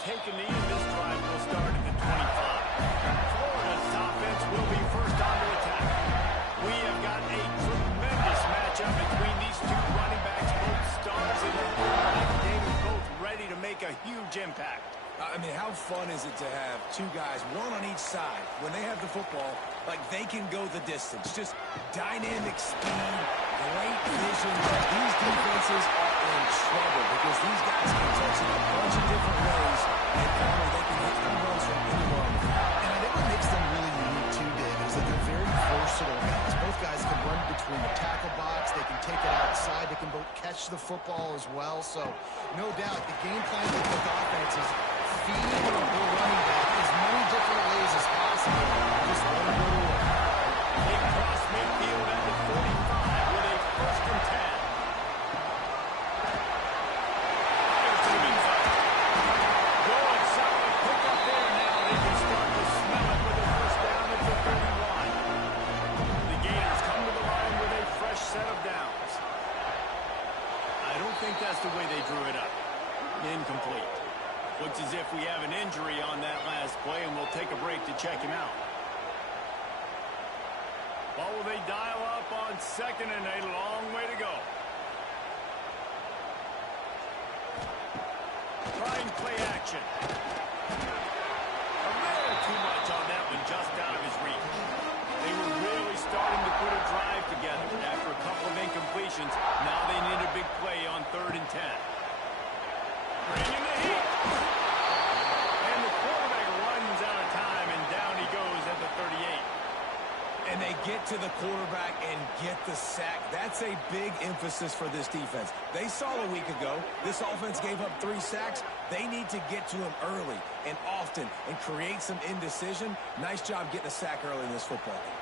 take a knee, and this drive will start at the 25. Florida's offense will be first on to attack. We have got a tremendous matchup between these two running backs, both stars in their own game, both ready to make a huge impact. I mean, how fun is it to have two guys, one on each side, when they have the football, like they can go the distance. Just dynamic speed, great vision. These defenses are in trouble because these guys can touch it a bunch of different ways, and they can hit home runs from anywhere on the field. And I think what makes them really unique too, David, is that they're very versatile guys. Both guys can run between the tackle box. They can take it outside. They can both catch the football as well. So, no doubt, the game plan for both offenses feed the running back as many different ways as possible. Just let him go to work. They cross midfield at the 45 with a 1st and 10. Here's the big fight. Going solid pick up there now. They can start to smell it with a 1st down at the 31. The Gators come to the line with a fresh set of downs. I don't think that's the way they drew it up. Incomplete. Looks as if we have an injury on that last play, and we'll take a break to check him out. Well, will they dial up on 2nd and a long way to go? Trying play action. A little too much on that one, just out of his reach. They were really starting to put a drive together. After a couple of incompletions, now they need a big play on 3rd and 10. Bringing the heat. And the quarterback runs out of time, and down he goes at the 38. And they get to the quarterback and get the sack. That's a big emphasis for this defense. They saw a week ago, this offense gave up 3 sacks. They need to get to him early and often and create some indecision. Nice job getting a sack early in this football game.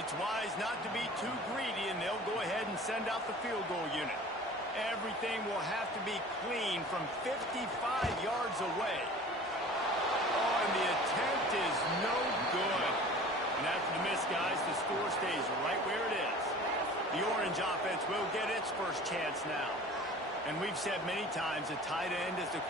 It's wise not to be too greedy, and they'll go ahead and send out the field goal unit. Everything will have to be clean from 55 yards away. Oh, and the attempt is no good. And after the miss, guys, the score stays right where it is. The Orange offense will get its first chance now. And we've said many times a tight end is the...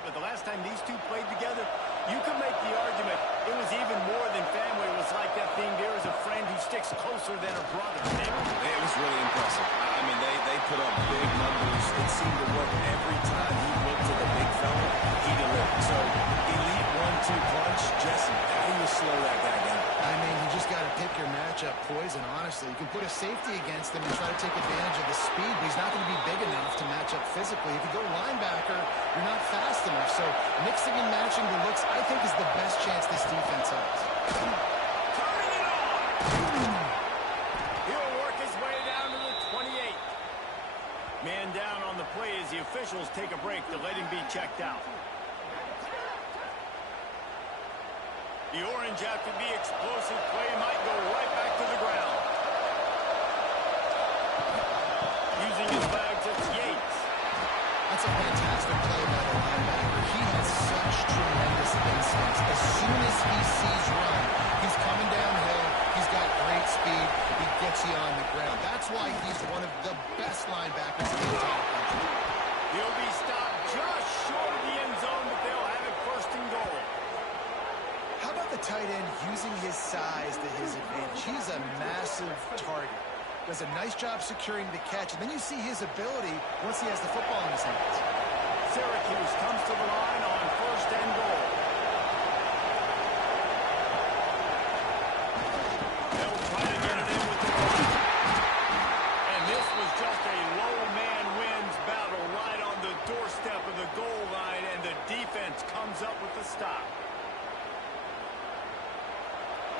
But the last time these two played together, you can make the argument it was even more than family. It was like that thing there is a friend who sticks closer than a brother. It was really impressive. I mean, they put up big numbers. It seemed to work every time he looked to the big fella. He delivered. So, elite 1-2 punch. Jesse, how do you slow that guy down? I mean, you just got to pick your matchup poison, honestly. You can put a safety against him and try to take advantage of the speed, but he's not going to be big enough to match up physically. If you go linebacker, you're not fast enough. So mixing and matching the looks, I think, is the best chance this defense has. Turning it on! He'll work his way down to the 28. Man down on the play as the officials take a break to let him be checked out. The Orange, after the explosive play, might go right back to the ground. Using his legs, it's Yates. That's a fantastic play by the linebacker. He has such tremendous instincts. As soon as he sees run, he's coming downhill. He's got great speed. He gets you on the ground. That's why he's one of the best linebackers in the entire country. He'll be stopped just short of the end zone, but they'll have it first and goal. How about the tight end using his size to his advantage? He's a massive target. Does a nice job securing the catch, and then you see his ability once he has the football in his hands. Syracuse comes to the line on first and goal. They'll try to get it in with the run. And this was just a low man wins battle right on the doorstep of the goal line, and the defense comes up with the stop.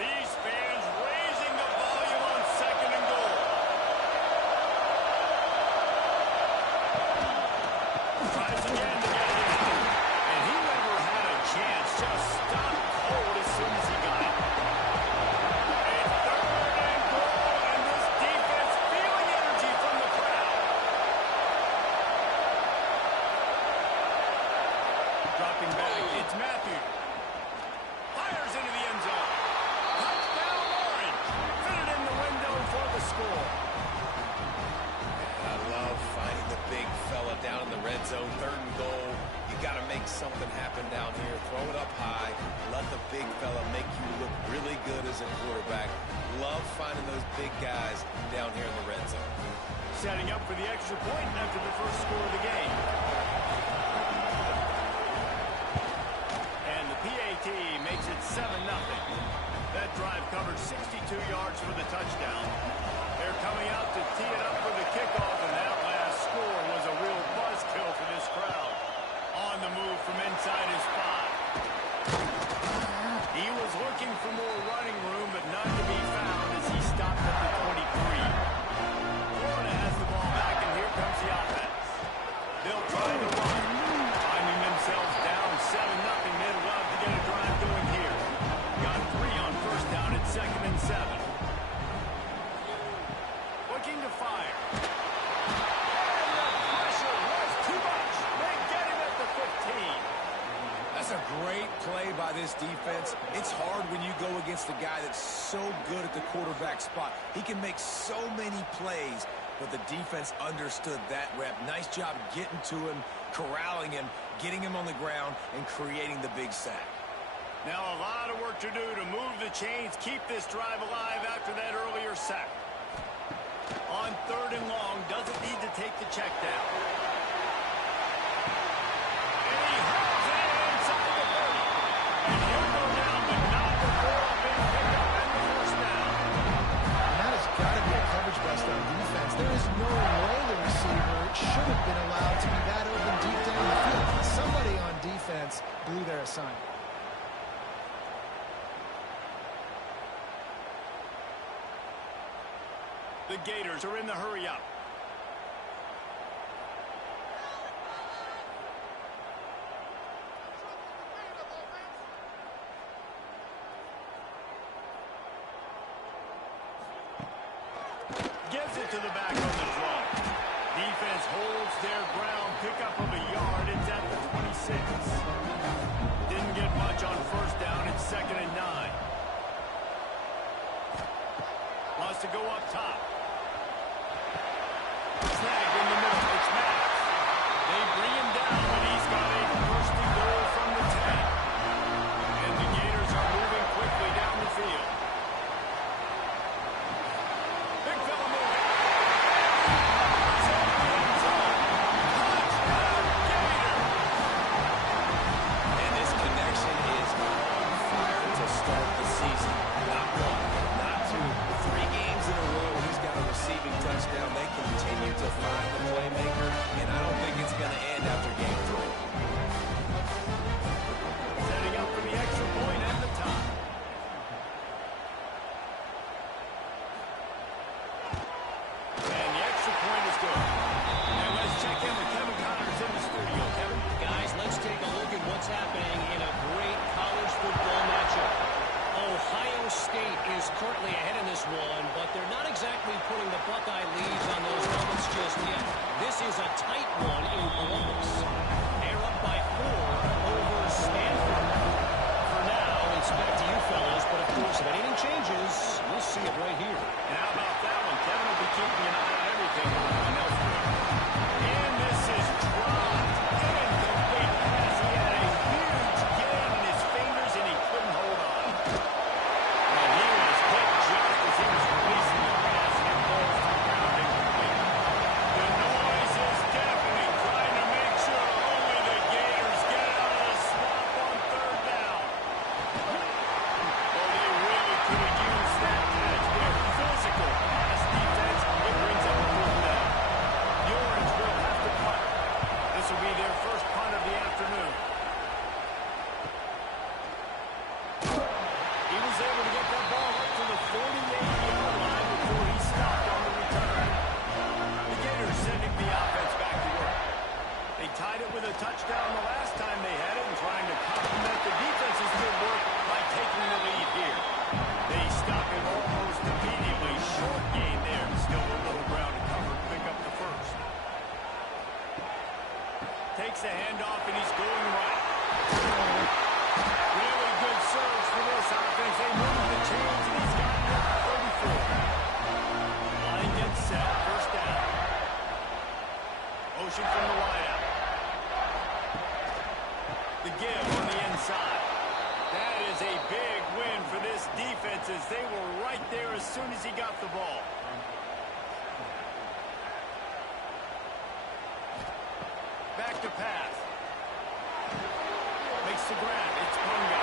These fans raising the volume on second and goal. Tries again to get it in. And he never had a chance. Just stopped cold as soon as he got it. A third and goal, and this defense feeling energy from the crowd. Dropping back, it's Matthew. Fires into the end zone. Touchdown, Orange. Fit it in the window for the score. I love finding the big fella down in the red zone. Third and goal. You got to make something happen down here. Throw it up high. Let the big fella make you look really good as a quarterback. Love finding those big guys down here in the red zone. Setting up for the extra point after the first score of the game. And the PAT makes it 7-0. That drive covered 62 yards for the touchdown. They're coming out to tee it up for the kickoff, and that last score was a real buzzkill for this crowd. On the move from inside his 5. He was looking for more running room, but none to be found as he stopped at the 23. Florida has the ball back, and here comes the offense. They'll try to run. Finding themselves down 7-0, they'd love to get a drive going here. Got 3 on first down at 2nd and 7. Looking to fire. And the pressure was too much. They get him at the 15. That's a great play by this defense. It's hard when you go against a guy that's so good at the quarterback spot. He can make so many plays, but the defense understood that rep. Nice job getting to him, corralling him, getting him on the ground, and creating the big sack. Now a lot of work to do to move the chains, keep this drive alive after that earlier sack. On 3rd and long, doesn't need to take the check down. And he hurls it inside the 30. And he'll go down, but not before a big pickup and the first down. And that has got to be a coverage bust on defense. There is no way the receiver should have been allowed to be that open deep down the field. Somebody on defense blew their assignment. The Gators are in the hurry-up. Gives it to the back on the draw. Defense holds their ground. Pickup of a yard. It's at the 26. Didn't get much on first down. It's 2nd and 9. Wants to go up top. Snag in the middle. It's Max. They bring him down, but he's got a first and goal from the 10. And the Gators are moving quickly down the field. Big fella moving. It's in the end zone. Touchdown, Gators! And this connection is on fire to start the season. Not 1, not 2, 3 games in a row. He's got a receiving touchdown. They continue to find the playmaker, and I don't think it's going to end after game 3. Setting up for the extra point at the top. And the extra point is good. And let's check in with Kevin Connors in the studio. Kevin? Guys, let's take a look at what's happening in a great college football matchup. Ohio State is currently ahead in this one, but they're not exactly putting the Buckeye leads on those helmets just yet. This is a tight one in Columbus. They're up by 4 over Stanford. For now, it's back to you fellas, but of course, if anything changes, we'll see it right here. And how about that one? Kevin will be keeping an eye on everything going on elsewhere. And this is dry the touchdown the last time they had it and trying to complement the defense's good work by taking the lead here. They stop it almost immediately. Short gain there. Still a little ground to cover to pick up the first. Takes a handoff, and he's going right. Really good surge for this offense. They move the chains, and he's got it at 34. Line gets set. First down. Motion from the wideout. The give on the inside. That is a big win for this defense as they were right there as soon as he got the ball. Back to pass. Makes the grab. It's Punga.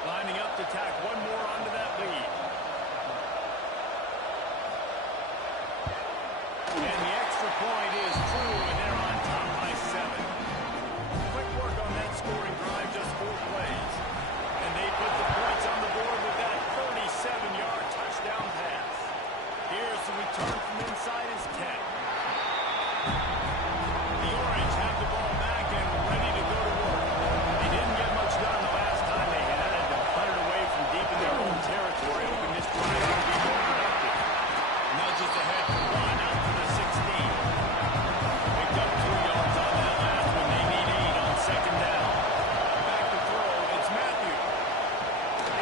Lining up to tack one more onto that lead. And the extra point is true, and they're on top by 7. Quick work on that scoring drive, just 4 plays. And they put the points on the board with that 37-yard touchdown pass. Here's the return from inside his 10. The Orange have the ball back and ready to go to work. They didn't get much done the last time they had it. Put it away from deep in their own territory, hoping this drive will be more productive. Nudges ahead for 1 out to the 16. Picked up 2 yards on that last one. They need 8 on second down. Back to throw. It's Matthew.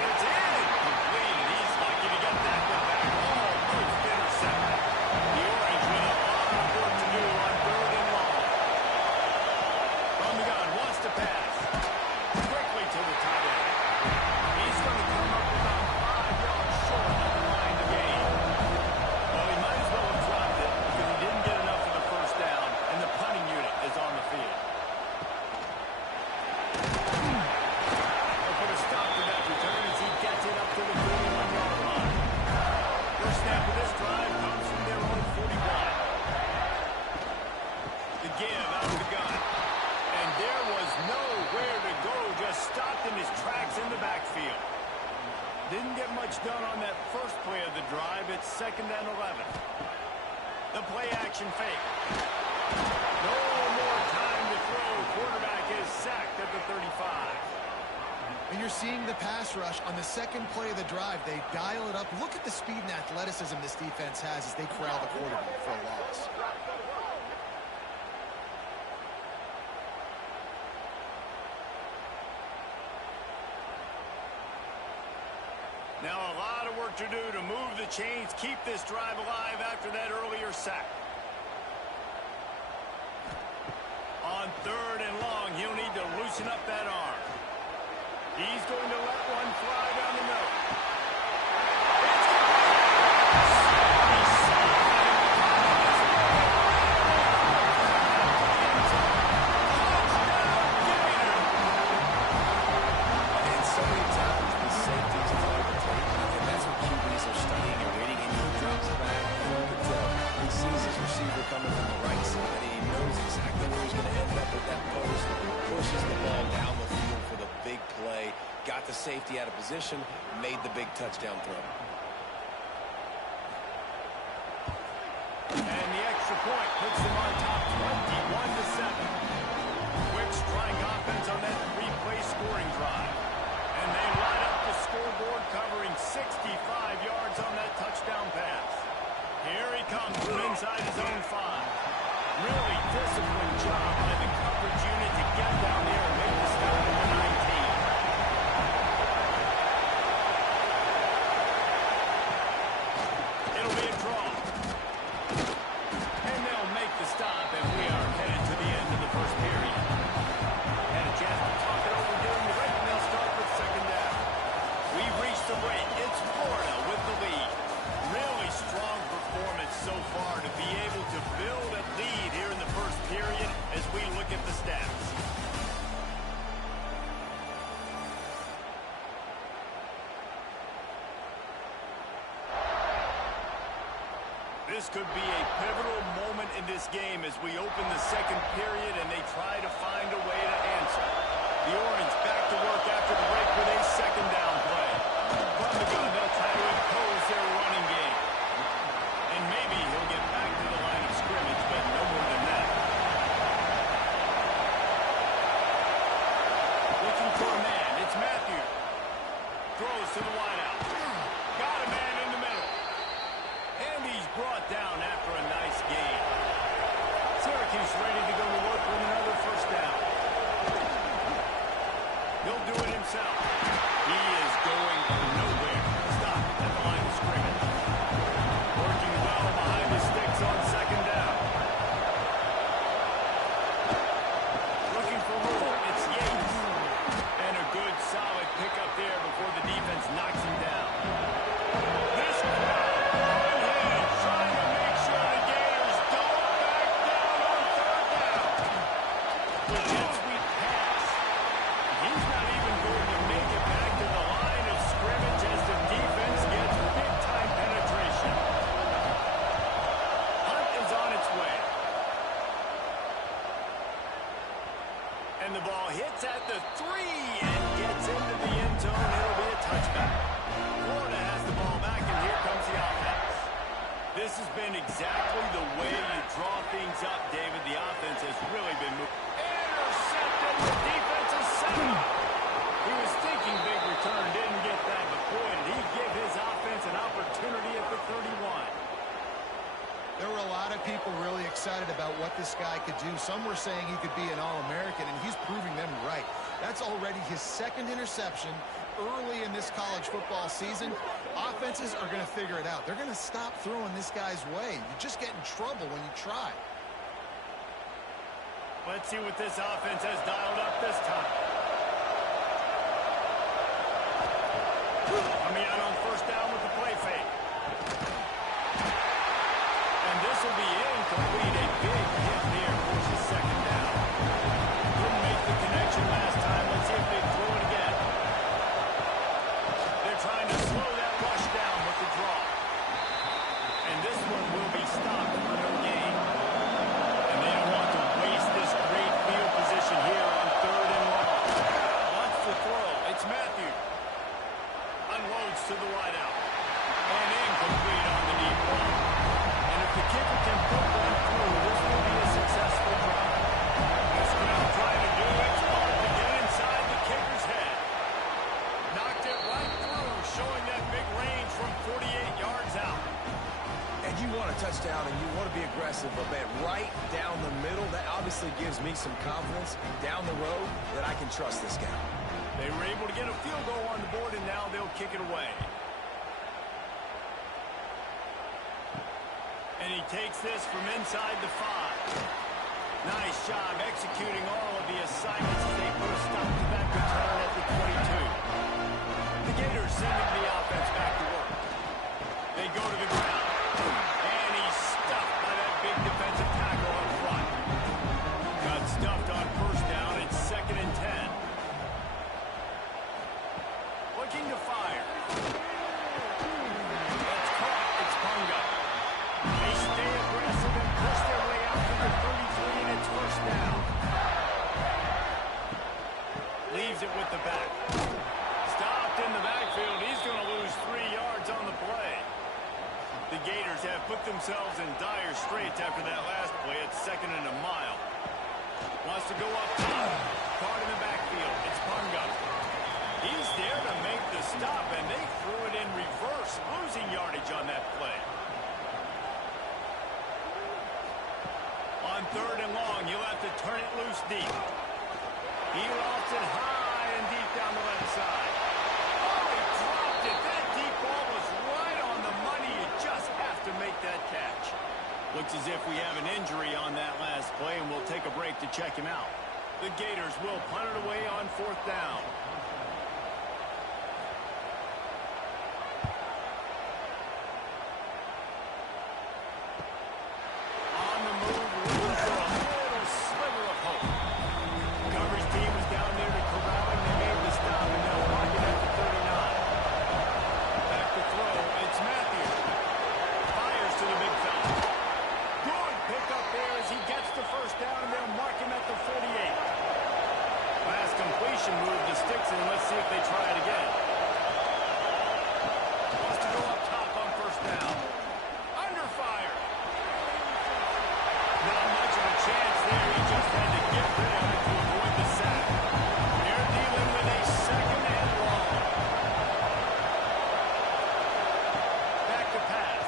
It's in. Complete. He's lucky to get that one back. Almost intercepted. The Orange with a lot of work to do on 3rd and long. From the gun. Wants to pass. Quickly to the tight end. He's going to come up about 5 yards short of the line to gain. Well, he might as well have dropped it because he didn't get enough for the first down, and the punting unit is on the field. They'll put a stop to that return as he gets it up to the 41-yard line. First snap of this drive comes from their own 41. The give out of the gun. And there was nowhere to go, just stopped in his tracks in the backfield. Didn't get much done on that first play of the drive. It's 2nd and 11. The play action fake. No more time to throw. Quarterback is sacked at the 35. And you're seeing the pass rush on the second play of the drive. They dial it up. Look at the speed and athleticism this defense has as they corral the quarterback for a loss. Now a lot of work to do to move the chains, keep this drive alive after that earlier sack. On 3rd and long, he'll need to loosen up that arm. He's going to let one fly down the middle. And so many times the safeties are hard to take, and that's what QBs are studying and reading. And he drops back, and you can tell he sees his receiver coming from the right side, and he knows exactly where he's going to end up with that post. Pushes the ball down the field for the big play. Got the safety out of position, made the big touchdown throw. And the extra point puts them on top 21-7. Quick strike offense on that 3-play scoring drive. And they light up the scoreboard covering 65 yards on that touchdown pass. Here he comes from inside his own 5. Really disciplined job by the coverage unit to get down there and make the stop at the 19. It'll be a draw. And they'll make the stop, and we are headed to the end of the first period. Had a chance to This could be a pivotal moment in this game as we open the second period and they try to find a way to answer. The Orange back to work after the break with a second down play. From the gun, they'll try to impose their running game. And maybe he'll get back to the line of scrimmage, but no more than that. Looking for a man. It's Matthew. Throws to the wideout. Got a man in the middle. And he's brought down after a nice gain. Syracuse ready to go to work with another first down. He'll do it himself. He is going nowhere. Stop at the line of scrimmage. Working well behind the sticks on second down. Looking for more. It's Yates. And a good solid pickup there before the defense knocks him down. This crowd on him, trying to make sure the Gators don't back down on third down. The jet sweep pass. He's not even going to make it back to the line of scrimmage as the defense gets big-time penetration. Hunt is on its way. And the ball hits at the 3 and gets into the end zone. It'll be a touchback. Florida has the ball back, and here comes the offense. This has been exactly the way you draw things up, David. The offense has really been moving. Intercepted. The defense is set up. He was thinking big return, didn't get that, but boy, did he give his offense an opportunity at the 31. There were a lot of people really excited about what this guy could do. Some were saying he could be an All-American, and he's proving them right. That's already his second interception early in this college football season. Offenses are going to figure it out. They're going to stop throwing this guy's way. You just get in trouble when you try. Let's see what this offense has dialed up this time. Coming out on first down with the play fake. And this will be incomplete. A big hit there forces second down. Couldn't make the connection last time. Let's see if they throw it again. They're trying to slow that rush down with the draw. And this one will be stopped for no gain. And they don't want to waste this great field position here on third and long. Wants to throw. It's Matthew. Unloads to the wideout. And incomplete on the deep ball. And if the kicker can put one through, this will be a successful drive. This now trying to do its part to get inside the kicker's head. Knocked it right through, showing that big range from 48 yards out. And you want a touchdown and you want to be aggressive, but man, right down the middle, that obviously gives me some confidence down the road that I can trust this guy. They were able to get a field goal on the board, and now they'll kick it away. And he takes this from inside the 5. Nice job executing all of the assignments as they put a stop to that return at the 22. The Gators sending the offense back to work. They go to the ground. And he's stuffed by that big defensive tackle up front. Got stuffed on first down. It's 2nd and 10. Looking to fire. It's caught. It's Punga. They stay aggressive and push their way out to the 33, and it's first down. Leaves it with the back. Stopped in the backfield. He's going to lose 3 yards on the play. The Gators have put themselves in dire straits after that last play. It's 2nd and a mile. Wants to go up top. Caught in the backfield. It's Punga. He's there to make the stop, and they threw it in reverse, losing yardage on that play. On third and long, you'll have to turn it loose deep. He lofts it high and deep down the left side. Oh, he dropped it. That deep ball was right on the money. You just have to make that catch. Looks as if we have an injury on that last play, and we'll take a break to check him out. The Gators will punt it away on fourth down. possession move to sticks, and let's see if they try it again. Wants to go up top on first down. Under fire. Not much of a chance there. He just had to get rid of it to avoid the sack. They're dealing with a second and long. Back to pass.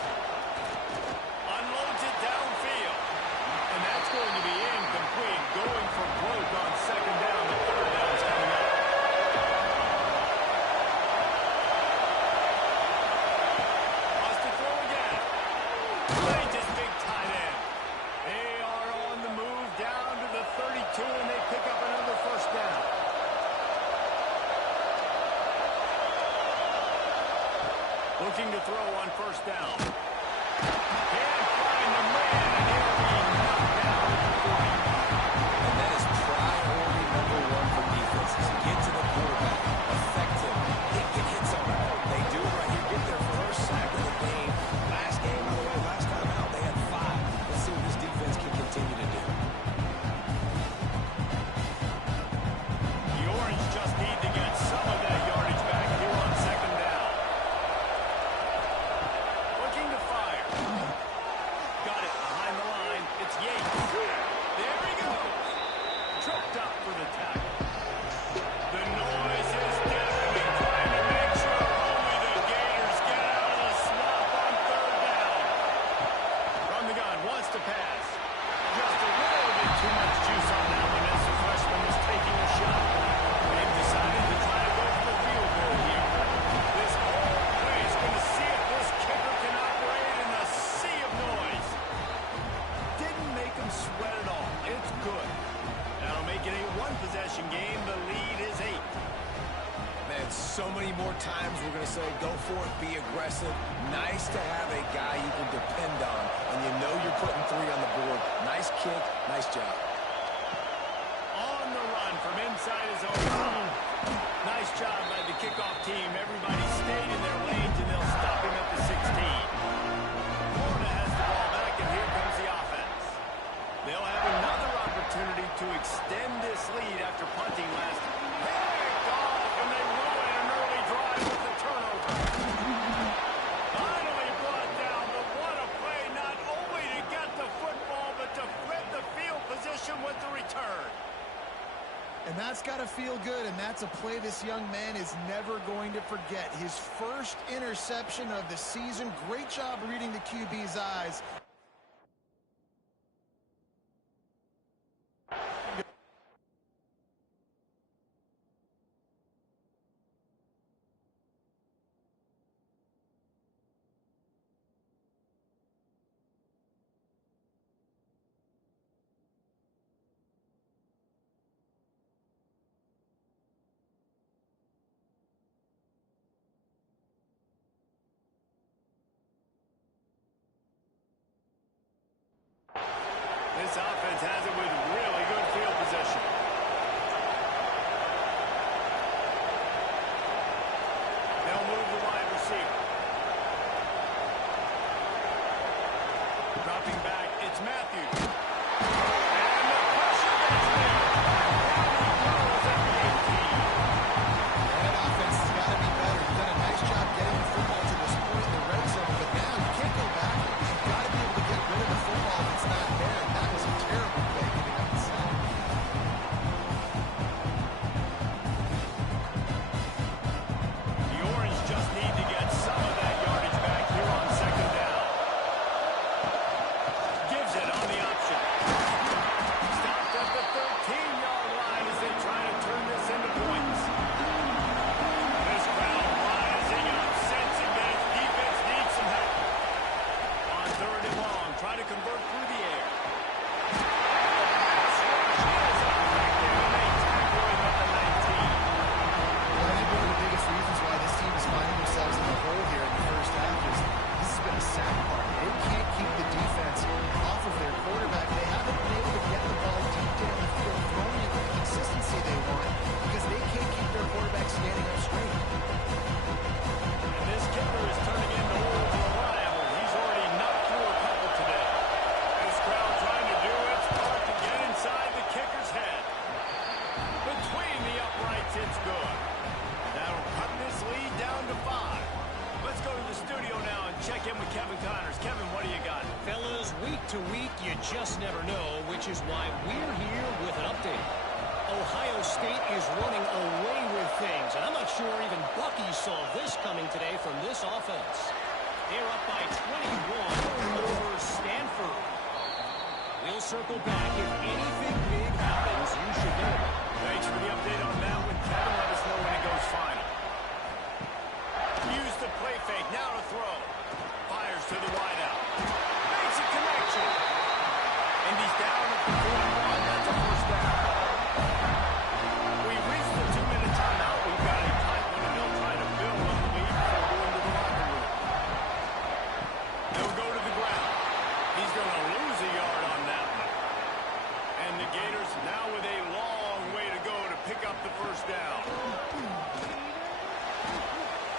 Unloads it downfield. And that's going to be incomplete. Going for broke on second down. The third down's coming up. Wants to throw again. Plays his big tight end. They are on the move down to the 32, and they pick up another first down. Looking to throw on first down. Can't find the man, and he'll be knocked down at the 40. And that is priority number one for defenses. Get to the quarterback. Effective. They get hits on it. They do it right here. Get their first sack of the game. Last game, by the way, last time out, they had 5. Let's see what this defense can continue to do. The Orange just need to get some of that yardage back here on second down. Looking to fire. Got it behind the line. It's Yates. There he goes. Tripped up for the tackle. The noise is deafening, trying to make sure only the Gators get out of the swamp on third down. From the gun, wants to pass. Just a little bit too much juice on that one as the freshman was taking a shot. They've decided to try to go for the field goal here. This whole place going to see if this kicker can operate in the sea of noise. Didn't make him sweat at all. It's good. That'll make it a one-possession game. The lead is 8. Man, so many more times we're going to say, go for it, be aggressive. Nice to have a guy you can depend on, and you know you're putting 3 on the board. Nice kick, nice job. On the run from inside his own line. Nice job by the kickoff team. Everybody stayed in their lanes, and they'll stop him at the 16. Florida has the ball back, and here comes the offense. They'll have another opportunity to extend this lead after punting last. Picked off, and they ruin an early drive with the turnover. Finally brought down, but what a play, not only to get the football, but to flip the field position with the return. And that's got to feel good, and that's a play this young man is never going to forget. His first interception of the season. Great job reading the QB's eyes. hits, it's good. That'll cut this lead down to 5. Let's go to the studio now and check in with Kevin Connors. Kevin, what do you got? Fellas, week to week, you just never know, which is why we're here with an update. Ohio State is running away with things, and I'm not sure even Bucky saw this coming today from this offense. They're up by 21 over Stanford. We'll circle back. If anything big happens, you should know. Thanks for the update on that one, Kevin. Let us know when it goes final. Use the play fake. Now to throw. Fires to the wideout. Makes a connection. And he's down at the 41. That's a first down. We've reached the 2-minute timeout. We've got a tight one, and they'll try to build on the lead before going to the locker room. They'll go to the ground. He's going to lose a yard on that one. And the Gators now with a long way to go to pick up the first down.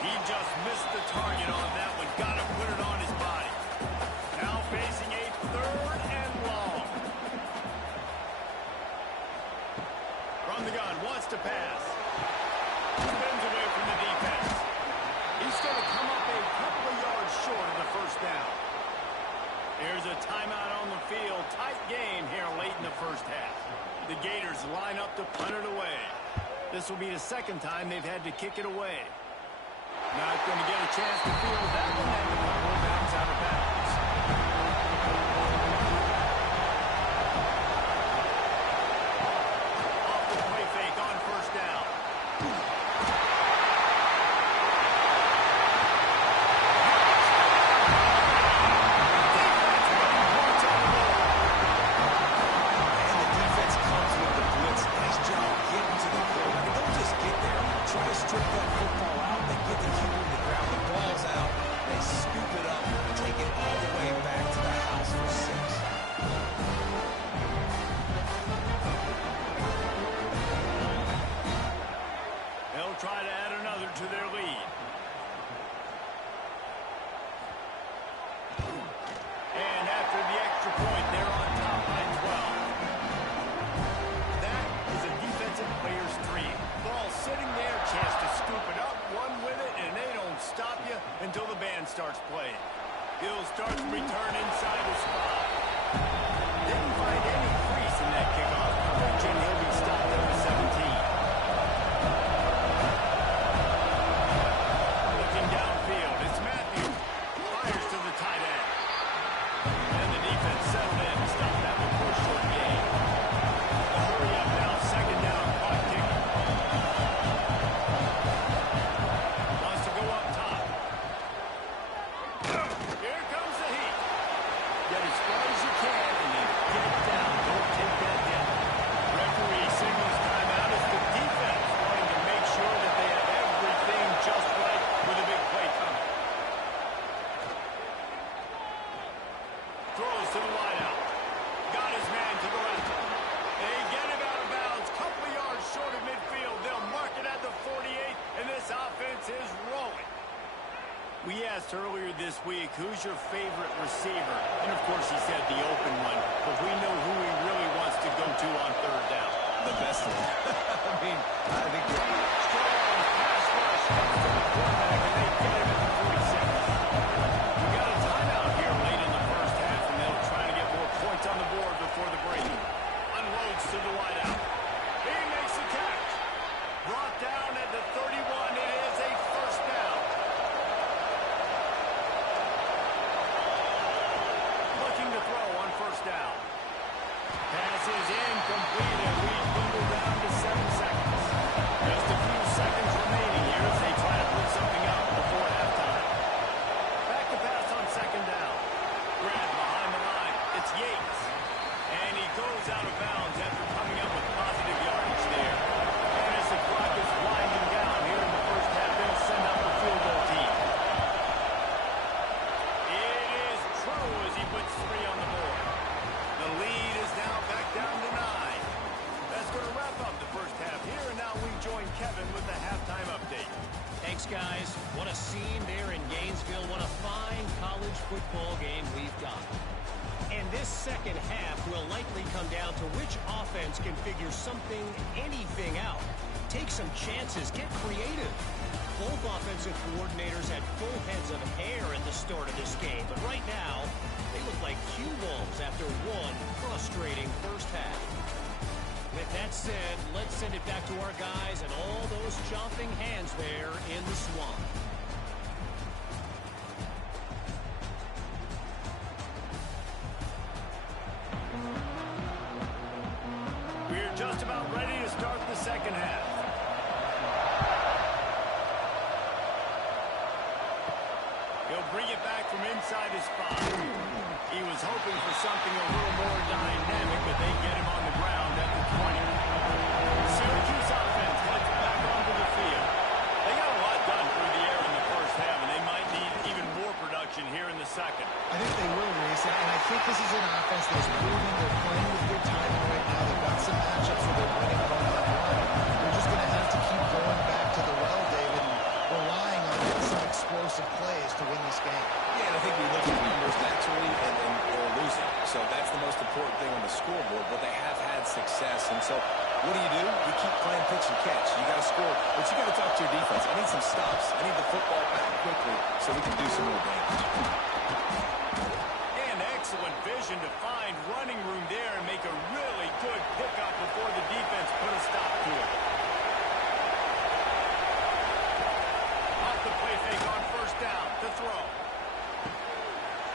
He just missed the target on that one. Got to put it on his body. Now facing a 3rd and long. From the gun, wants to pass. Spins away from the defense. He's going to come up a couple of yards short of the first down. Here's a timeout on the field. Tight game here late in the first half. The Gators line up to punt it away. This will be the second time they've had to kick it away. Not going to get a chance to field that one, and the punt will bounce out of bounds. Off the play fake on first down. Try to strip that football out. They get the QB to ground. The ball's out. They scoop it up, take it all the way back to the house for 6. They'll try to add another to their lead. And after the extra point, they're on top by 12. That is a defensive player's dream. Ball sitting there, chance to scoop it up, run with it, and they don't stop you until the band starts playing. He'll start to return inside his spot. Didn't find any crease in that kickoff coverage, and he'll be stopped at the 17. Looking downfield, it's Matthew. Fires to the tight end. And the defense settled in to stop that one for a short gain. The hurry up now, second down, clock ticking. Wants to go up top. Here comes the heat. Get as far as you can and then get it down. Don't take that hit. Referee signals timeout as the defense wanting to make sure that they have everything just right with a big play coming. Throws to the wideout. Got his man to the left. They get him out of bounds. Couple of yards short of midfield. They'll mark it at the 48, and this offense is rolling. We asked earlier this week, who's your favorite receiver? And, of course, he said the open one. But we know who he really wants to go to on 3rd down. The best one. I mean, I think Strong pass rush comes to the quarterback, and they get him at the 46. We got a timeout here late in the first half, and they'll try to get more points on the board before the break. Unloads to the wideout. He makes the catch. Brought down at the 31. It is a first down. Looking to throw on first down. Pass is incomplete, and we dwindle down to 7 seconds. Just a few seconds remaining here as they try to put something up before halftime. Back to pass on second down. Grab behind the line. It's Yates. And he goes out of bounds after coming up with positive yardage there. And as the clock is winding down here in the first half, they'll send out the field goal team. It is true as he puts 3 on the board. The lead is now back down to 9. That's going to wrap up the first half here, and now we join Kevin with the halftime update. Thanks, guys. What a scene there in Gainesville. What a fine college football game we've got. And this second half will likely come down to which offense can figure something, anything out. Take some chances. Get creative. Both offensive coordinators had full heads of hair at the start of this game, but right now, they look like cue balls after one frustrating first half. With that said, let's send it back to our guys and all those chomping hands there in the swamp. We're just about ready to start the second half. He'll bring it back from inside his spot. He was hoping for something a little more dynamic, but they get him on the ground at the 20. Syracuse offense heads back onto the field. They got a lot done through the air in the first half, and they might need even more production here in the second. I think they will, Reese, and I think this is an offense that's proving they're playing with good timing right now. They've got some matchups where they're winning one-on-one. They're just going to have to keep going back to the well, David, and relying on some explosive plays to win this game. Yeah, and I think we look at the numbers naturally, and they're losing. So that's the most important thing on the scoreboard, but they have had success. And so what do? You keep playing pitch and catch. You got to score, but you got to talk to your defense. I need some stops. I need the football back quickly so we can do some more damage. And excellent vision to find running room there and make a really good pickup before the defense put a stop to it. Off the play fake on first down to throw.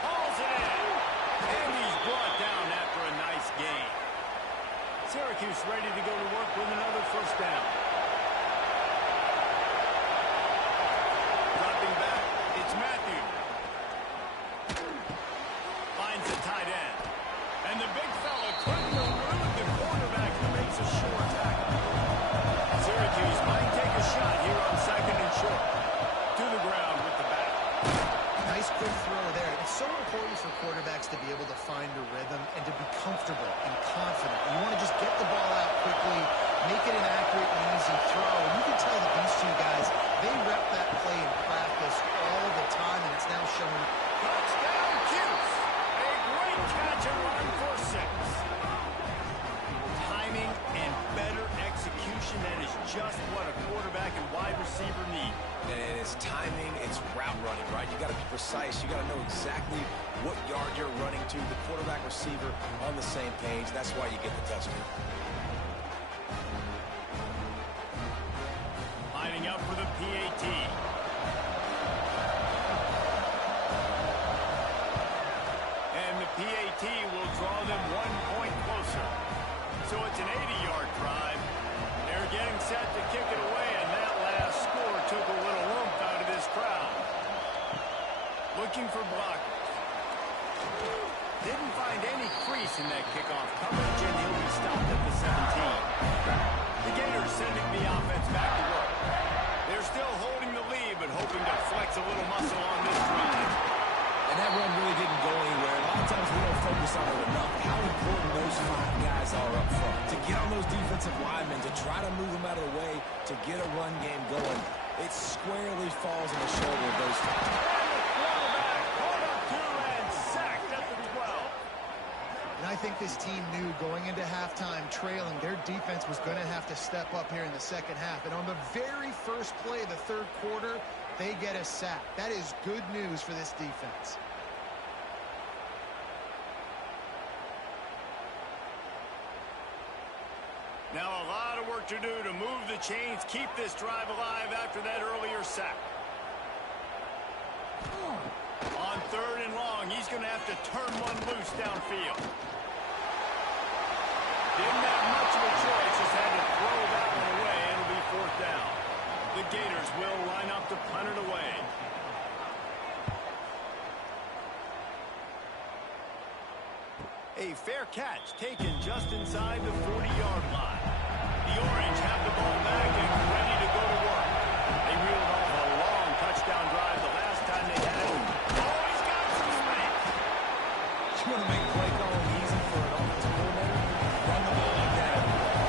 Hauls it in. And he's brought down after a nice gain. Syracuse ready to go to work with another first down. Dropping back, it's Matthew. Finds the tight end. And the big fella couldn't elude the quarterback who makes a short tackle. Syracuse might take a shot here on second and short. To the ground with the back. Nice quick throw there. It's so important for quarterbacks to be able to find a rhythm and to be comfortable and confident. You want to just get the ball out quickly, make it an accurate and easy throw. And you can tell that these two guys, they rep that play in practice all the time, and it's now showing. Touchdown, Cuse. A great catch and run for 6. Timing and better execution, that is just what a quarterback and wide receiver need. And it's timing, it's route running, right? You got to be precise. You got to know exactly what yard you're running to. The quarterback, receiver on the same page. That's why you get the touchdown. Lining up for the PAT. And the PAT will draw them 1 point closer. So it's an 80-yard drive. They're getting set to kick it away, and that last score took a little oomph out of this crowd. Looking for blockers. Didn't find any crease in that kickoff coverage, and he'll be stopped at the 17. The Gators sending the offense back to work. They're still holding the lead, but hoping to flex a little muscle on this drive. And that run really didn't go anywhere. A lot of times we don't focus on it enough. How important those 5 guys are up front. To get on those defensive linemen, to try to move them out of the way, to get a run game going, it squarely falls on the shoulder of those 5. And I think this team knew going into halftime trailing, their defense was going to have to step up here in the second half. And on the very first play of the third quarter, they get a sack. That is good news for this defense. Now a lot of work to do to move the chains, keep this drive alive after that earlier sack. On 3rd and long, he's going to have to turn one loose downfield. Didn't have much of a choice, just had to throw that one away. It'll be 4th down. The Gators will line up to punt it away. A fair catch taken just inside the 40-yard line. The Orange have the ball back and ready to go to work. They reeled off a long touchdown drive the last time they had it. Oh, he's got some space. You want to make play calling easy for an offensive coordinator? Run the ball like that.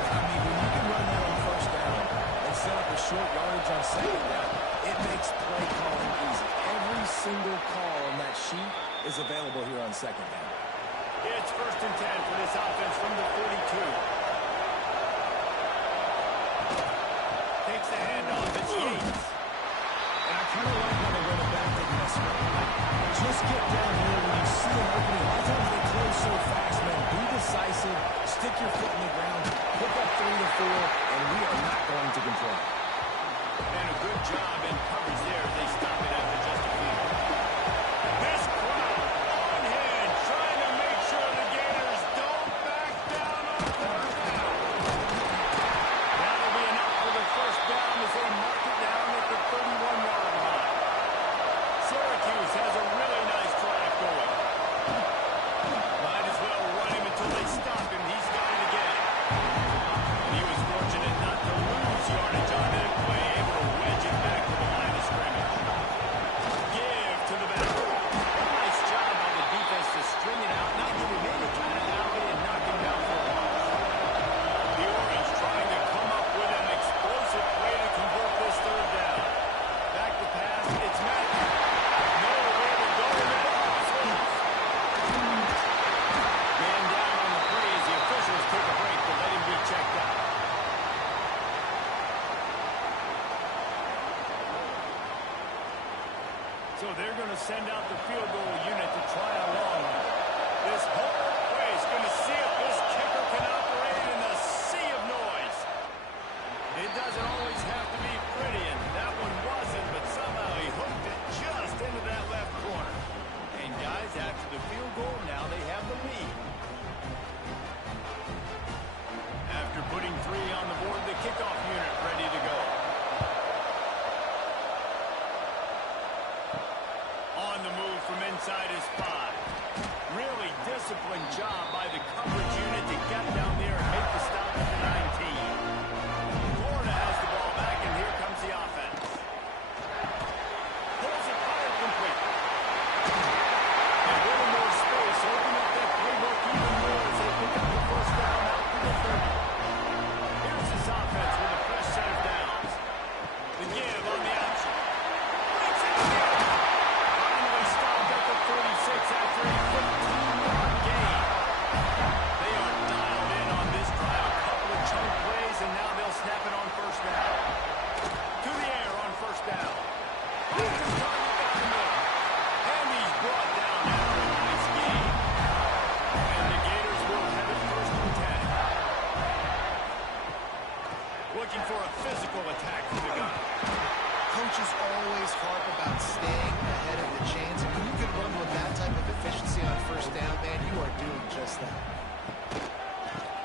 I mean, when you can run that on first down and set up a short yardage on second down, it makes play calling easy. Every single call on that sheet is available here on second down. It's 1st and 10 for this offense from the 42. successful. Just get down here when you see an opening. A lot of times they close so fast, man. Be decisive, stick your foot in the ground, pick up 3 to 4, and we are not going to complain. And a good job in coverage there. They stop it after just a few. This crowd on hand, trying to make sure the Gators don't back down on third down. That'll be enough for the first down as they mark it down at the 31-yard line. Syracuse has a really nice drive going. Might as well run him until they stop him. He's got it again. And he was fortunate not to lose yardage on that play, able to wedge it back to the line of scrimmage. Give to the back. Nice job by the defense to string it out, not give him any kind of outlet and knock him down for a loss. The Orange trying to come up with an explosive play to convert this third down. Back to pass, it's Matthew. Nowhere to go, and the ball is loose. Man down on the play as the officials take a break to let him be checked out. So they're going to send out the field goal unit to try a long one. This whole play is going to see if this kicker can operate in a sea of noise. It doesn't always have to be pretty, and that one wasn't, but somehow he hooked it just into that left corner. And guys, after the field goal, now they have the lead. After putting 3 on the board, the kickoff unit ready to go. On the move from inside his 5. Really disciplined job by the coverage unit to get down there and make the stop at the 19. Florida has the ball back, and here comes the offense. Pulls it fire complete. And a little more space, open up that playbook even more as they pick up the first down out to the 30. Here's this offense with a fresh set of downs. The give on the option. Breaks it again. Finally stopped at the 36 after a 15-yard gain. They are dialed in on this drive. A couple of chunk plays, and now they'll snap it on first down. To the air on first down. Open target down the middle. And he's brought down after a nice gain. And the Gators will have it first and 10. Looking for a physical attack from the gun. Coaches always harp about staying ahead of the chains, and when you can run with that type of efficiency on first down, man, you are doing just that.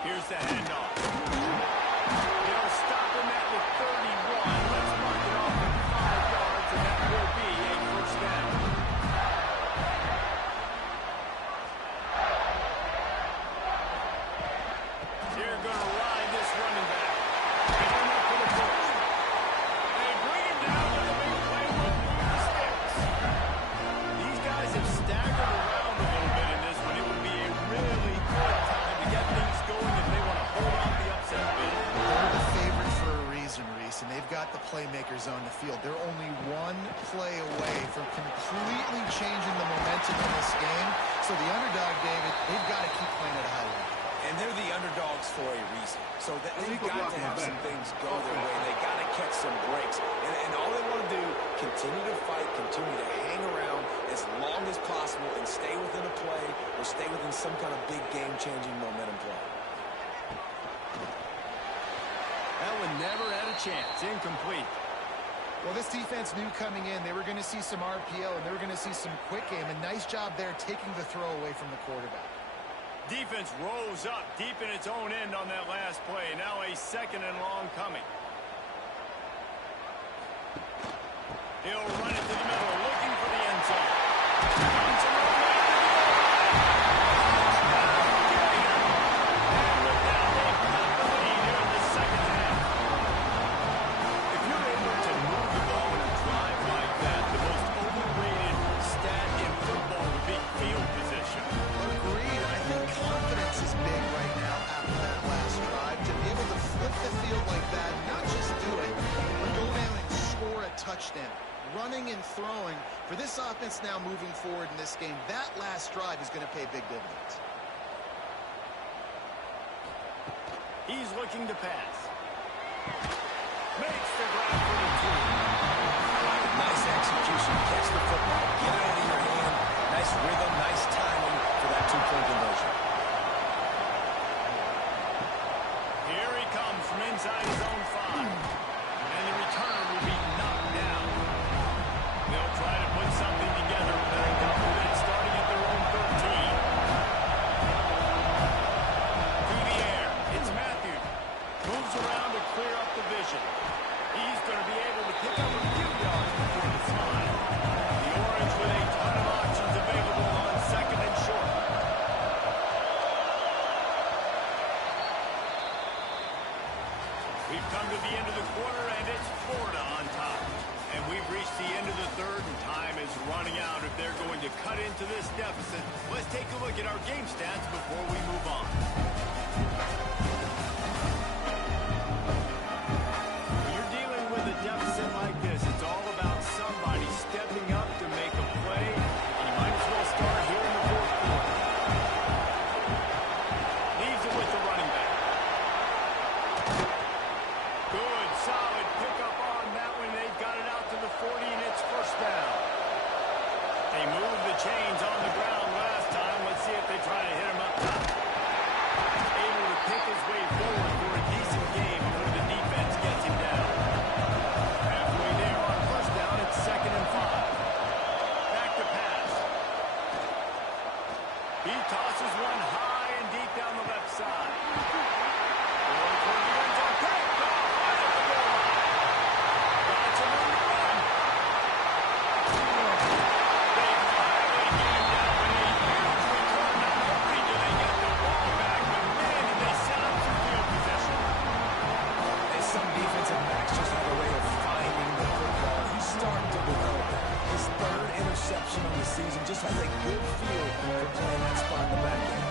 Here's the handoff. They'll stop him at the 31. Let's mark it off at 5 yards, and that will be a first down. They're going to ride this running back. Going up for the push. They bring him down with a big play. Will move the sticks. These guys have staggered around a little bit in this one. It would be a really good time to get things going if they want to hold on the upset bid. They're the favorite for a reason, Reese, and they've got the playmakers on the field. They're only one play away from completely changing the momentum in this game. So the underdog, David, they've got to keep playing at a high level. And they're the underdogs for a reason. So that they've got to have some things go their way. They got to catch some breaks. And all they want to do, continue to fight, continue to hang around as long as possible and stay within a play or stay within some kind of big game-changing momentum play. That one never had a chance. Incomplete. Well, this defense knew coming in they were going to see some RPO and they were going to see some quick game. A nice job there taking the throw away from the quarterback. Defense rose up deep in its own end on that last play. Now a second and long coming. He'll run it to the middle, looking for the end zone. Johnson all the way to the goal. And with that, they've got the lead here in the second half. If you're able to move the ball in a drive like that, the most overrated stat in football would be field position. Agreed. I think confidence is big right now after that last drive. To be able to flip the field like that, not just do it, but go down and score a touchdown. Running and throwing. For this offense now moving forward in this game, that last drive is going to pay big dividends. He's looking to pass. Makes the grab for the 2. Nice execution to catch the football. Get it out of your hand. Nice rhythm, nice timing for that two-point conversion. Here he comes from inside his own 5. And the returner will be knocked down. They'll try to put something together back up with it starting at their own 13. To the air. It's Matthews. Moves around to clear up the vision. He's going to be able to pick up a few yards before the slide. The Orange with a ton of options available on second and short. We've come to the end of the quarter, and it's Florida on top. And we've reached the end of the third, and time is running out if they're going to cut into this deficit. Let's take a look at our game stats before we move on. When you're dealing with a deficit like this, it's all about somebody stepping up to make a play, and you might as well start here in the fourth quarter. Leaves it with the running back. Good, solid pickup on that one. They've got it out to the 40, and it's first down. They moved the chains on the ground last time. Let's see if they try to hit him up top. Able to pick his way forward for a decent game before the defense gets him down. Halfway there on first down, it's second and 5. Back to pass. He tosses one high and deep down the left side. Going for the end zone. Picked off right at the goal line. Got some room to run. They finally gained down with a huge return. Not only do they get the ball back, but man, did they set up some field possession. And some defensive backs just have a way of finding the football. He's starting to develop that. His third interception of the season just has a good feel for playing that spot in the back end.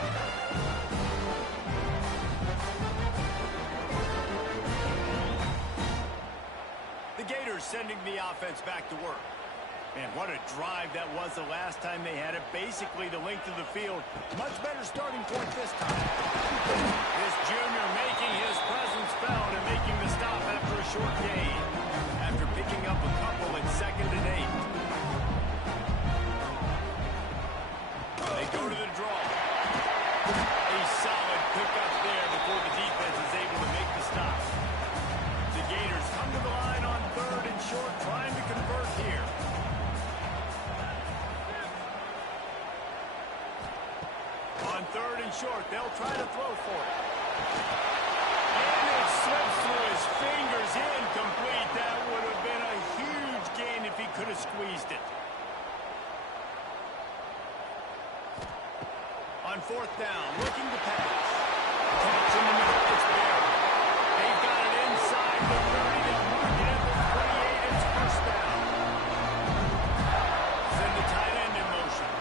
The Gators sending the offense back to work. Man, what a drive that was the last time they had it. Basically the length of the field. Much better starting point this time. This junior making his presence felt and making the stop after a short gain. After picking up a couple at second and 8. They go to the draw. A solid pickup there before the defense is able to make the stop. The Gators come to the line on third and short, trying to convert here. On third and short, they'll try to throw for it. And it slips through his fingers, incomplete. That would have been a huge gain if he could have squeezed it. On fourth down, looking to pass. Catch in the middle, it's buried. They've got it inside the 30. They'll mark it at the 28. It's first down. Send the tight end in motion.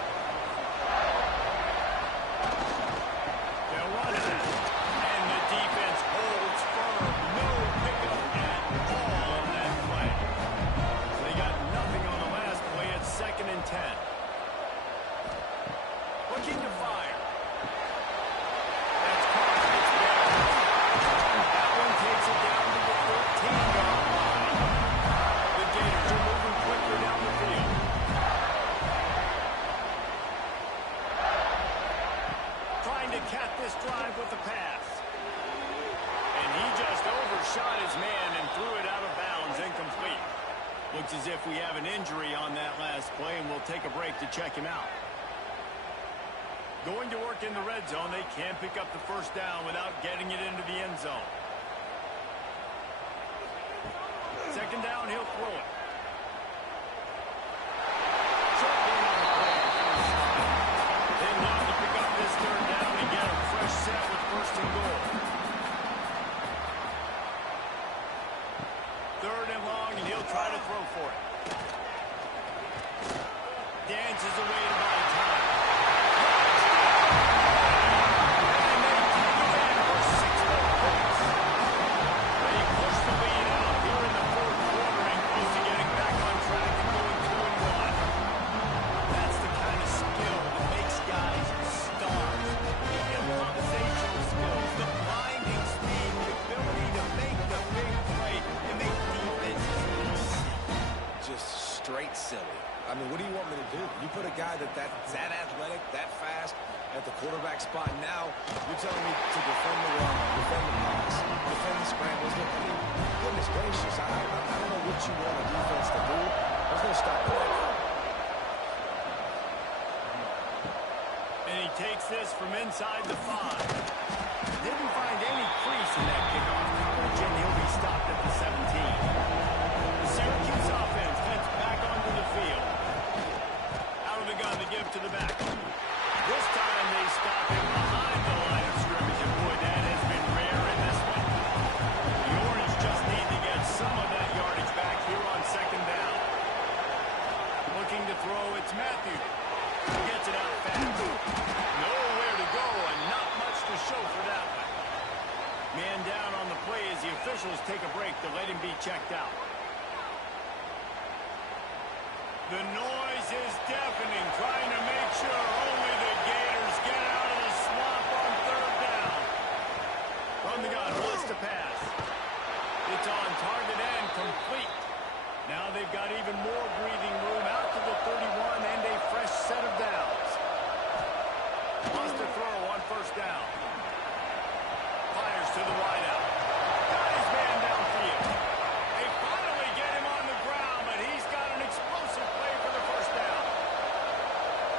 They'll run it out. And the defense holds firm. No pickup at all on that play. They got nothing on the last play. It's second and 10. Looking to fire. That's caught. It's buried. That one takes it down to the 13-yard line. The Gators are moving quickly down the field. Trying to cap this drive with a pass. And he just overshot his man and threw it out of bounds, incomplete. Looks as if we have an injury on that last play, and we'll take a break to check him out. Going to work in the red zone, they can't pick up the first down without getting it into the end zone. Second down, he'll throw it. Short gain on the play. They love to pick up this third down and get a fresh set with first and goal. Third and long, and he'll try to throw for it. Dances away to buy time. Straight silly. I mean, what do you want me to do? You put a guy that's that athletic, that fast at the quarterback spot. Now you're telling me to defend the run, defend the pass, defend the scrambles. Look, I mean, goodness gracious, I don't know what you want a defense to do. There's no stopping that now. And he takes this from inside the 5. Didn't find any crease in that kickoff coverage, and he'll be stopped at the 17. The Syracuse offense heads back onto the field. Out of the gun to give to the back. This time they stop him behind the line of scrimmage, and boy, that has been rare in this one. The Orange just need to get some of that yardage back here on second down. Looking to throw, it's Matthew. Gets it out fast. Nowhere to go and not much to show for that one. Man down on the play as the officials take a break to let him be checked out. The noise is deafening, trying to make sure only the Gators get out of the swamp on third down. From the gun, wants to pass. It's on target and complete. Now they've got even more breathing room out to the 31 and a fresh set of downs. Wants to throw on first down. Fires to the wideout. Got his man downfield. They finally get him on the ground, but he's got an explosive play for the first down.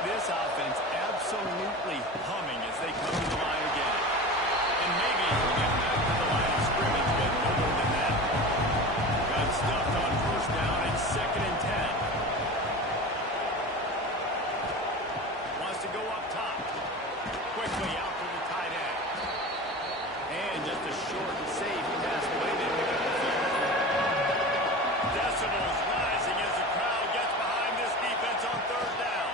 This offense absolutely humming as they come to the line again. And maybe he'll get back to the line of scrimmage, but no more than that. Got stuffed on first down and 2nd and 10. Wants to go up top. Quickly out to the tight end. And just a short, safe pass away. They pick up the field. Decibels rising as the crowd gets behind this defense on third down.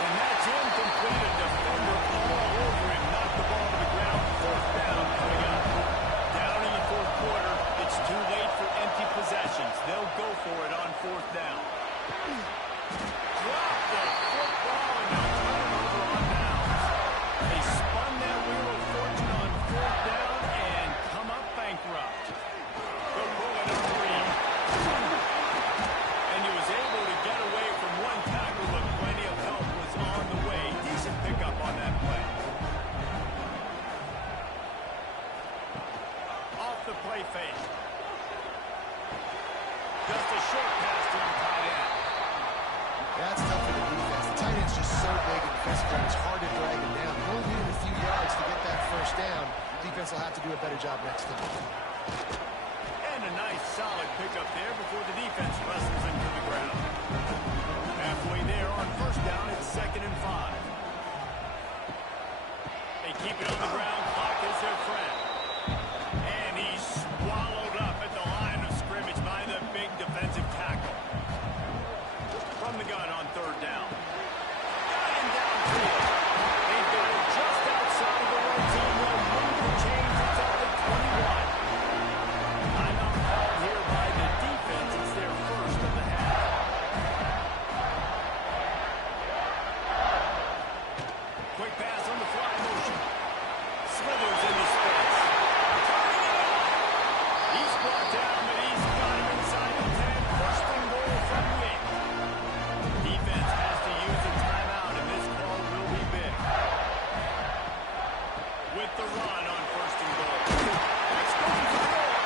And that's incomplete. A defender all over him. Knocked the ball to the ground. Fourth down coming up. Down in the fourth quarter. It's too late for empty possessions. They'll go for it on fourth down. Drop the football and they'll turn it over on downs. They spun that wheel of fortune on fourth down and come up bankrupt. They'll roll it on Reed. And he was able to get away from one tackle, but plenty of help was on the way. Decent pickup on that play. Off the play fake. Just a short pass to the tight end. That's tough for the defense. The tight end's just so big and physical. It's hard to drag him down. He only needed a few yards to get that first down. Defense will have to do a better job next time. And a nice solid pickup there before the defense wrestles him to the ground. Halfway there on first down, it's 2nd and 5. They keep it on the ground. Clock is their friend. And he's swallowed up at the line of scrimmage by the big defensive tackle. From the gun on third down. Got him downfield. They've got it just outside the red zone. They'll move the chains. It's up to 21. Timeout called here by the defense. It's their first of the half. Quick pass on the fly motion. Slithers into space. Turning it up. He's brought down, but he's got him inside the 10. First and goal from Wick. Defense has to use a timeout, and this call will be big. With the run on first and goal. It's going for the goal.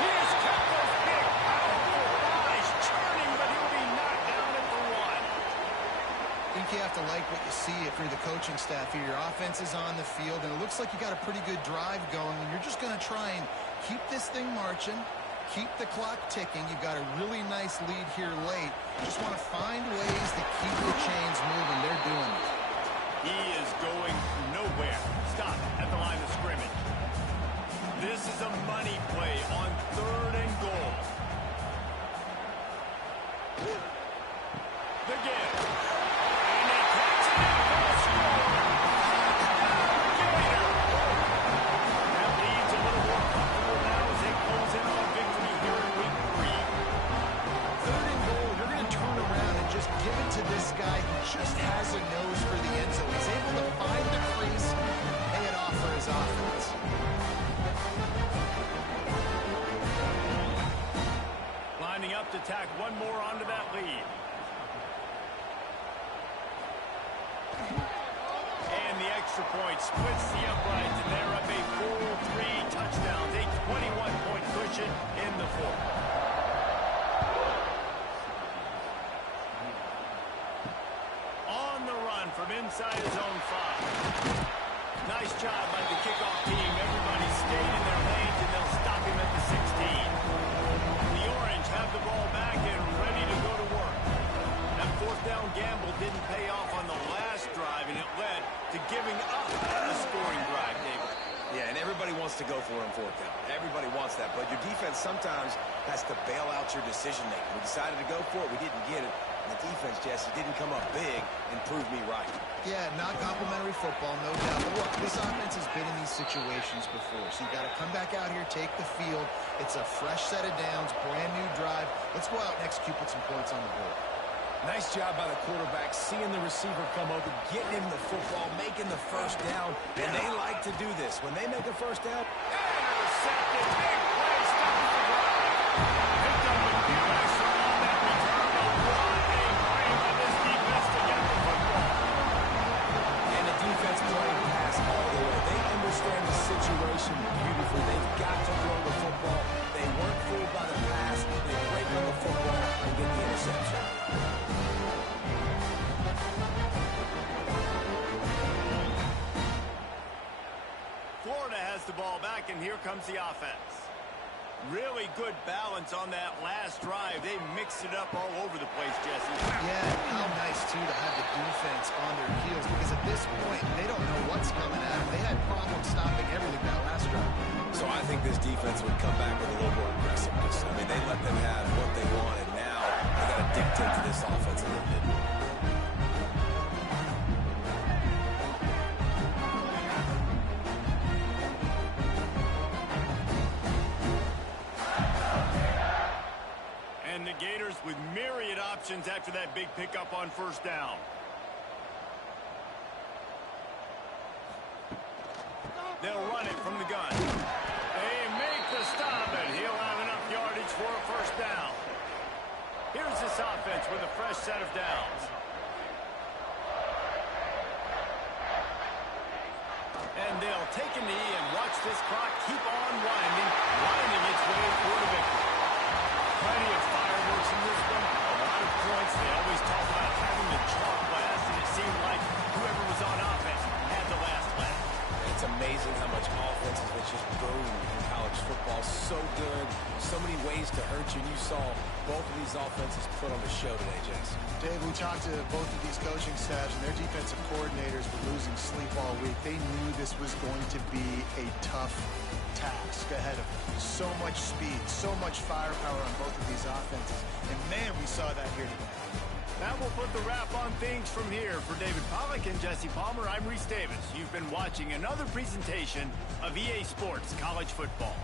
He has kept those big, powerful thighs churning, but he'll be knocked down at the 1. I think you have to like what you see if you're the coaching staff here. Your offense is on the field, and it looks like you got a pretty good drive going, and you're just going to try and keep this thing marching, keep the clock ticking. You've got a really nice lead here late. You just want to find ways to keep the chains moving. They're doing it. He is going nowhere. Stop at the line of scrimmage. This is a money play on third and goal. The give. And he cuts it in for a score. Gator. That leads a little more comfortable now as they close in on victory here in week 3. Third and goal, you're going to turn around and just give it to this guy who just has a nose for the end zone. He's able to find the crease, pay it off for his offense. Lining up to tack one more onto that lead. And the extra point splits the uprights, and they're up a full 3 touchdowns, a 21-point cushion in the fourth. On the run from inside his own 5. Nice job by the kickoff team. Everybody stayed in their lanes, and they'll stop him at the 16. The Orange have the ball back and ready to go to work. That fourth down gamble didn't pay off on the last drive, and it led to giving up a scoring drive, David. Yeah, and everybody wants to go for it on fourth down. Everybody wants that, but your defense sometimes has to bail out your decision-making. We decided to go for it. We didn't get it. And the defense, Jesse, didn't come up big and prove me right. Yeah, not complimentary football, no doubt. But look, this offense has been in these situations before, so you got to come back out here, take the field. It's a fresh set of downs, brand new drive. Let's go out and execute, put some points on the board. Nice job by the quarterback, seeing the receiver come over, getting him the football, making the first down. And they like to do this. When they make a first down, intercepted, big play, stopping the drive. Picked up with the pressure on that return. What a play by this defense to get the football. and the defense playing pass all the way. They understand the situation beautifully. They've got to throw the football. They weren't fooled by the pass. They break on the football and get the interception. Florida has the ball back, and here comes the offense. Really good balance on that last drive. They mixed it up all over the place, Jesse. Yeah, how nice, too, to have the defense on their heels, because at this point, they don't know what's coming at them. They had problems stopping everything that last drive. So I think this defense would come back with a little more aggressiveness. I mean, they let them have what they wanted. Now they got to dictate to this offense a little bit. And the Gators with myriad options after that big pickup on first down. They'll run it from the gun. They make the stop, and he'll have enough yardage for a first down. Here's this offense with a fresh set of downs. And they'll take a knee and watch this clock keep on winding its way for the victory. Plenty of fireworks in this one, a lot of points. They always talk about having the chalk last, and it seemed like whoever was on offense had the last laugh. It's amazing how much offense has just boom in college football. So good, so many ways to hurt you. And you saw both of these offenses put on the show today, Jess. Dave, we talked to both of these coaching staffs, and their defensive coordinators were losing sleep all week. They knew this was going to be a tough task ahead of them. So much speed, so much firepower on both of these offenses. And, man, we saw that here today. That will put the wrap on things from here. For David Pollack and Jesse Palmer, I'm Reese Davis. You've been watching another presentation of EA Sports College Football.